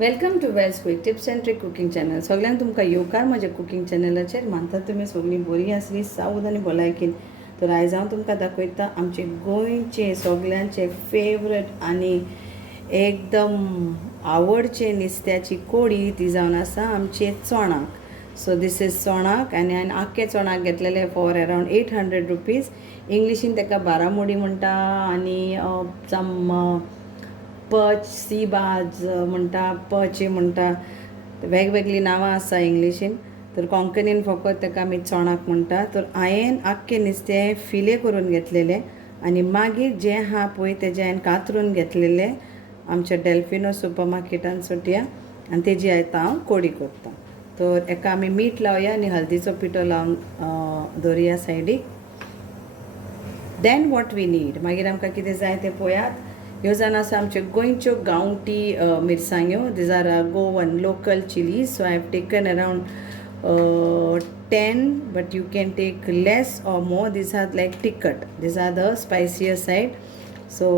Welcome to Wells quick tips and trick cooking channel. सगळ्यांक तुमकां येवकार म्हज्या कुकिंग चॅनलाचेर. मानता तुमी सगळीं बरीं आसलीं, सावध आनी भलायकेन. तर आयज हांव तुमकां दाखयता आमचे गोंयचे सगळ्यांचे फेवरेट आनी एकदम आवडचे नुस्त्याची कोडी. ती जावन आसा आमचे चोणाक. सो दीस इज चोणाक आनी हांवें आख्खे चोणाक घेतलेले फॉर अरावंड 800 रुपीज. इंग्लिशीन ताका बारामुडी म्हणटा आनी पच सीबाज म्हणटा, पच म्हणटा, वेगवेगळी नांवां आसा इंग्लिशीन. तर कोंकणीन फकत ताका आमी चोणाक म्हणटा. तर हांवें आख्खे नुस्तें फिले करून घेतलेले आनी मागीर जें आहा पळय तेजें हांवें कातरून घेतलेले आमच्या डेल्फिनो सुपर मार्केटान सुटया आनी तेजी आयतां हांव कोडी करतां. तर एका आमी मीठ लावया आनी हळदीचो पिठो लावन दवरया सायडीक. देन वॉट वी नीड, मागीर आमकां कितें जाय तें पळयात. ह्यो जावन आसा आमच्यो गोंयच्यो गांवठी मिरसांग्यो. These are Goan local chillies. So I have taken around 10, but you can take less or more. These are like tikkut. These are the spicier side. So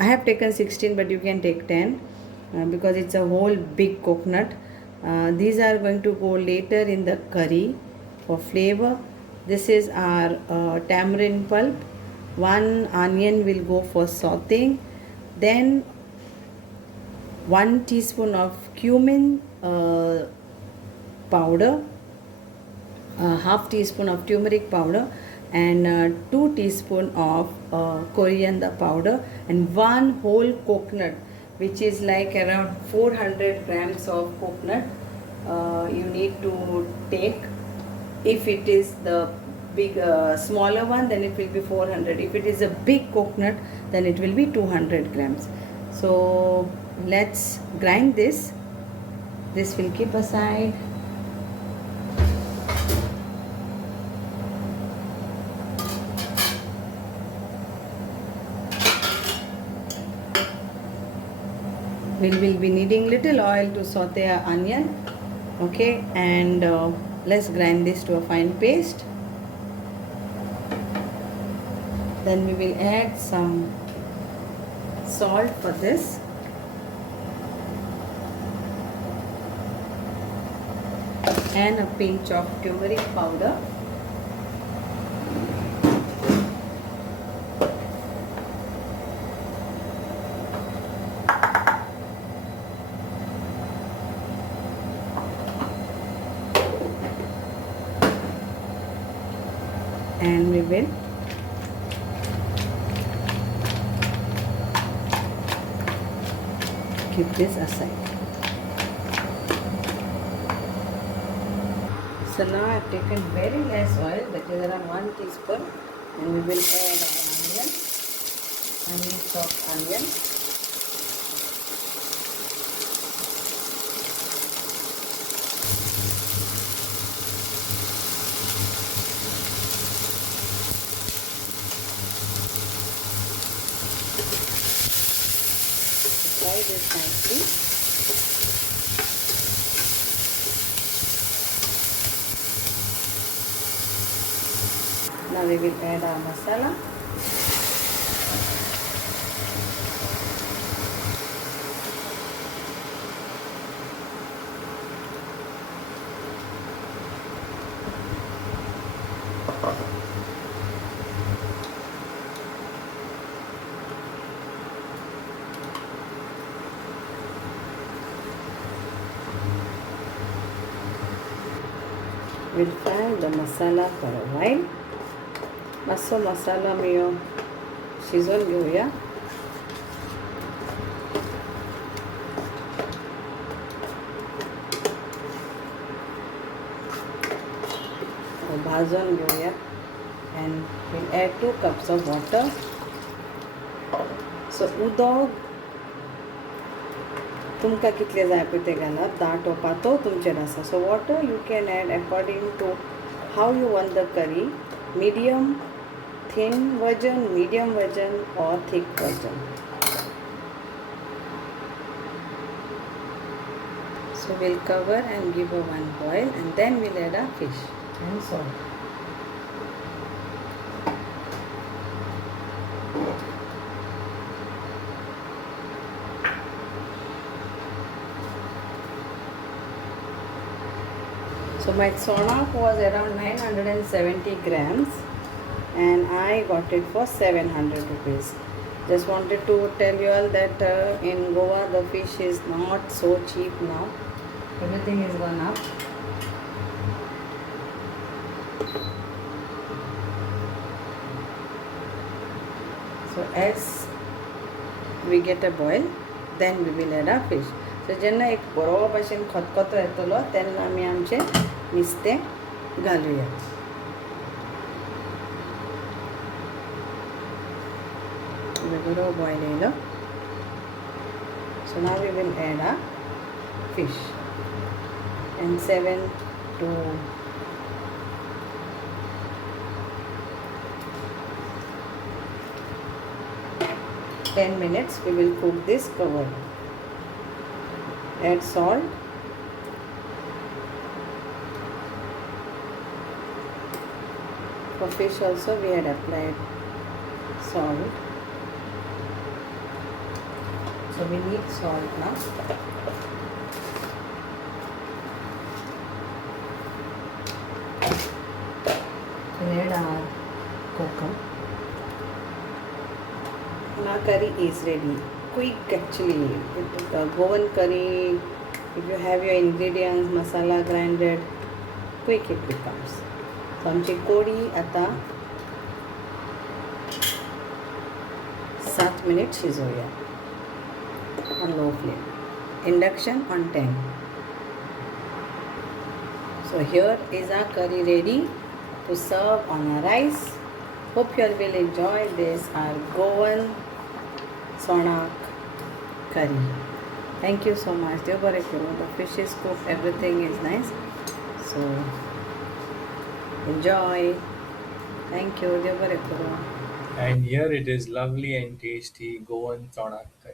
I have taken 16, but you can take 10 because it's a whole big coconut. These are going to go later in the curry for flavor. This is our tamarind pulp. 1 onion will go for sautéing. Then 1 teaspoon of cumin powder, half teaspoon of turmeric powder, and 2 teaspoon of coriander powder, and 1 whole coconut, which is like around 400 grams of coconut. You need to take. If it is the big smaller one, then it will be 400. If it is a big coconut, then it will be 200 grams. So let's grind this. This will keep aside. We will be needing little oil to saute our onion. Okay, and let's grind this to a fine paste. Then we will add some salt for this. And a pinch of turmeric powder. And we will keep this aside. So now I have taken very less oil, that is around 1 teaspoon, and we will add our onion, chopped onion. Fry this nicely. Now we will add our masala. We'll fry the masala for a while. मातसो मसाला मियो शिजोवन घेवया. भाजून घेवया. And we'll add 2 cups of water. So उदक तुमकां कितले जाय पळय तें घालप. दाट वा पातळ तुमचेर आसा. So water you can add according to how you want the curry. Medium, thin version, medium version, or thick version. So we'll cover and give a 1 boil, and then we'll add our fish and salt. So my chonak was around 970 grams and I got it for 700 rupees. Just wanted to tell you all that in Goa the fish is not so cheap now. Everything is gone up. So as we get a boil, then we will add our fish. So जेन्ना एक बरो भाशेन खतखतो येतलो तेन्ना आमी आमचें नुस्तें घालुया. बरो boil येयलो. So now we will add our fish and 7 to 10 minutes we will cook this covered. Add salt. For fish also we had applied salt. So we need salt now. We add our kokum. Our curry is ready. Quick actually. Goan curry, if you have your ingredients, masala grinded, quick it becomes. So आमची कोडी आता 7 minutes शिजवूया on low flame. Induction on 10. So here is our curry ready to serve on our rice. Hope you all will enjoy this our Goan Chonak curry. Thank you so much. The fish is cooked, everything is nice. So enjoy. Thank you. And here it is lovely and tasty Goan Chonak Curry.